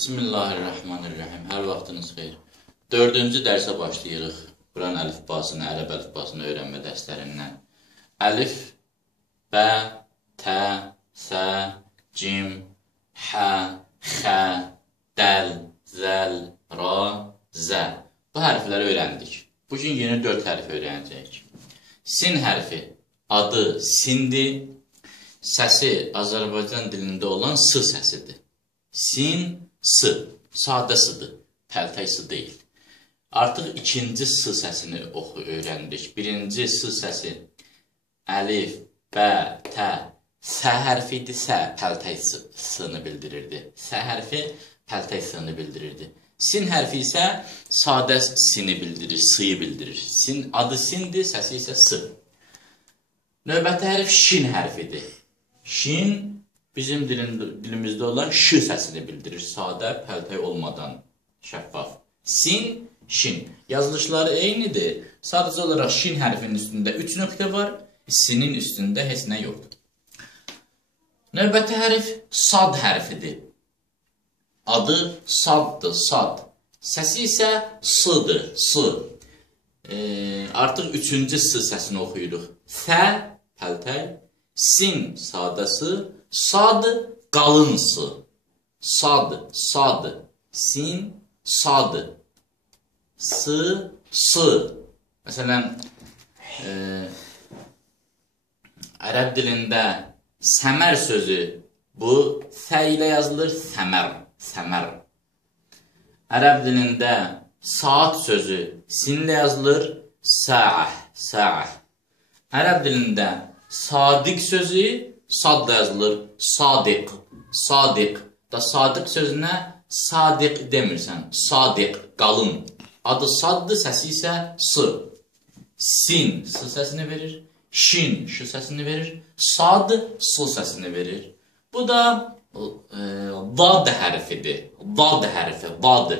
Bismillahirrahmanirrahim. Hər vaxtınız xeyir. 4-cü dərsə başlayırıq. Quran əlifbasını, ərəb əlifbasını öyrənmə dərslərindən. Əlif, bə, tə, sə, cim, hə, xə, dəl, zəl, ra, zə. Bu hərfləri öyrəndik. Bugün yeni 4 hərfi öyrənəcəyik. Sin hərfi adı sindir. Səsi Azərbaycan dilində olan s səsidir. Sin, s. Sadə s-dır. Pəltək s deyil. Artıq ikinci s səsini öyrəndik. Birinci s səsi əlif, bə, tə, sə hərfi idi. Sə pəltək s-ını bildirirdi. Sə hərfi pəltək s-ını bildirirdi. Sin hərfi isə sadə s-ni bildirir, s-yı bildirir. Sin, adı sindir, səsi isə s. Növbəti hərf şin hərfidir. Şin bizim dilimizdə olan ş səsini bildirir. Sadə, pəltək olmadan şəffaf. Sin, şin. Yazılışları eynidir. Sadəcə olaraq şin hərfinin üstündə 3 nöqtə var. Sinin üstündə heç nə yoxdur. Növbəti hərf sad hərfidir. Adı saddır, sad. Səsi isə s-dır, s. Artıq 3-cü s səsini oxuyuruq. Sə, pəltək. Sin, sadəsi. Sad, qalın s. Sad, sad. Sin, sad. S, s. Məsələn, ərəb dilində səmər sözü bu sə ilə yazılır, səmər, səmər. Ərəb dilində saat sözü sinlə yazılır, sə'ah, sə'ah. Ərəb dilində sadiq sözü sadla yazılır, sadiq, sadiq. Da sadiq sözünə sadiq demirsən, sadiq, qalın. Adı saddır, səsi isə s. Sin, s səsini verir. Şin, ş səsini verir. Sad, s səsini verir. Bu da dad hərfidir. Dad hərfi, dad.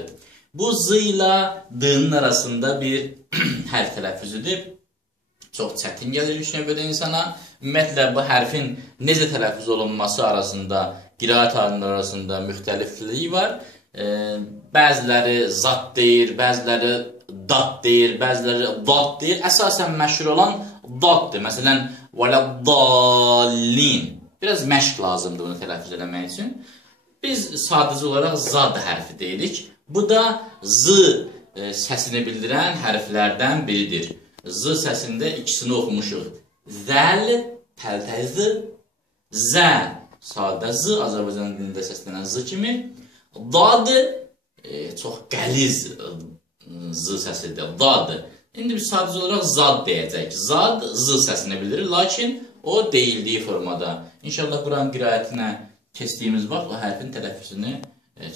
Bu z ilə d-nın arasında bir hərf tələffüzüdür. Çox çətin gəlir ilk növbədə insana. Ümumiyyətlə, bu hərfin necə tələffüz olunması arasında, qiraət alimləri arasında müxtəlifliyi var. Bəziləri zat deyir, bəziləri dad deyir, bəziləri dad deyir. Əsasən məşhur olan daddır. Məsələn, vələddallin. Biraz məşq lazımdır bunu tələffüz eləmək üçün. Biz sadəcə olaraq zad hərfi deyirik. Bu da z səsini bildirən hərflərdən biridir. Z səsində ikisini oxumuşuq. Zəl, pəltək z, zə, sadə z, Azərbaycan dilində səslənən z kimi. Dad, çox qəliz z səsidir, dad. İndi biz sadəcə olaraq zad deyəcək. Zad, z səsini bildirir, lakin o deyildiyi formada. İnşallah Quran qiraətinə keçdiyimiz vaxt o hərfin tələffüzünü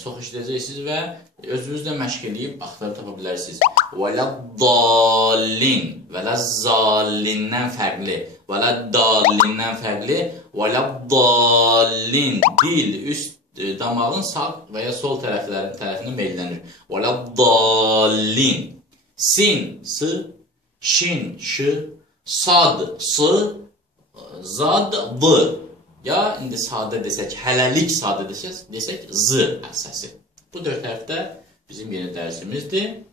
çox işləyəcəksiniz və özünüzlə məşq edib axtarıb tapa bilərsiniz. Vələddallin, vələzzallindən fərqli, vələddallindən fərqli, vələddallin, dil, üst damağın sağ və ya sol tərəfinə meylənir. Vələddallin, sin, s, şin, ş, sad, s, zad, v. Ya, indi sadə desək, hələlik sadə desək, z səsi. Bu 4 hərfdə bizim yeni dərsimizdir.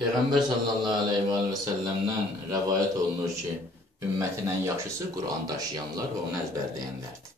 Peyğəmbər sallallahu aleyhi və səlləmdən rəvayət olunur ki, ümmətin ən yaxşısı Quran daşıyanlar və onu əzbərləyənlərdir.